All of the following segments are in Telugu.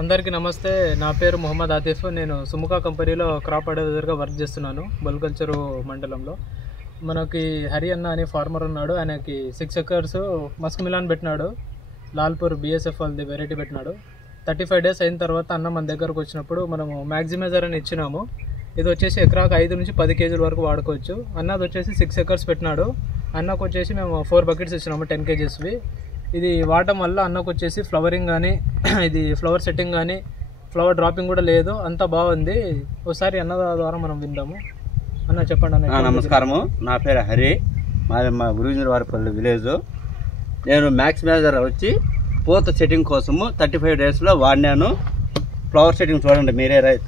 అందరికీ నమస్తే. నా పేరు మొహమ్మద్ ఆతిఫ్. నేను సుముఖ కంపెనీలో క్రాప్ అడ్వైజర్గా వర్క్ చేస్తున్నాను బల్కల్చరు మండలంలో. మనకి హరి అన్న అనే ఫార్మర్ ఉన్నాడు. ఆయనకి 6 acres మస్క్ మిలాన్ పెట్టినాడు. లాల్పూర్ BSF వాళ్ళది వెరైటీ పెట్టినాడు. 35 days అయిన తర్వాత అన్న మన దగ్గరకు వచ్చినప్పుడు మనము మ్యాక్సిమైజర్ అని ఇచ్చినాము. ఇది వచ్చేసి ఎకరాకు 5 నుంచి 10 kg వరకు వాడుకోవచ్చు. అన్నది వచ్చేసి 6 acres పెట్టినాడు. అన్నకు వచ్చేసి మేము 4 buckets ఇచ్చినాము 10 kgsవి. ఇది వాడటం వల్ల అన్నకు వచ్చేసి ఫ్లవరింగ్ కానీ ఇది ఫ్లవర్ సెట్టింగ్ కానీ ఫ్లవర్ డ్రాపింగ్ కూడా లేదు, అంతా బాగుంది. ఒకసారి అన్న ద్వారా మనం విందాము. అన్న చెప్పండి అన్న. నమస్కారము, నా పేరు హరి, మా గురుజీవారిపల్లి విలేజ్. నేను మ్యాక్సిమైజర్ వచ్చి పూత సెట్టింగ్ కోసము 35 daysలో వాడినాను. ఫ్లవర్ సెట్టింగ్ చూడండి మీరే. రైట్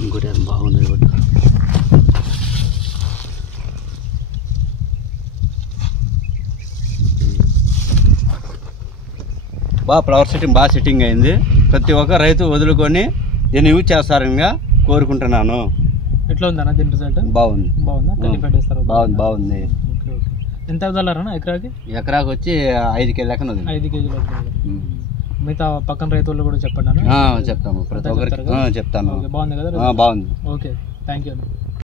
ఇంకోటి బాగుంది. ఫ్లవర్ సెట్టింగ్ బాగా సెట్టింగ్ అయింది. ప్రతి ఒక్క రైతు వదులుకొని దీన్ని యూజ్ చేస్తారని కోరుకుంటున్నాను. ఎట్లా ఉంది అన్న దీని రిజల్ట్? బాగుంది. బాగుందా? 35 days తర్వాత బాగుంది. ఎంత వదలరా ఎకరాకి? ఎకరాకి వచ్చి 5 kg లెక్కన 5 kg. మిగతా పక్కన రైతులు కూడా చెప్పండి అన్న. చెప్తాము, ప్రతి ఒక్కరికి చెప్తాను. బాగుంది కదా? బాగుంది. ఓకే, థ్యాంక్ యూ అన్న.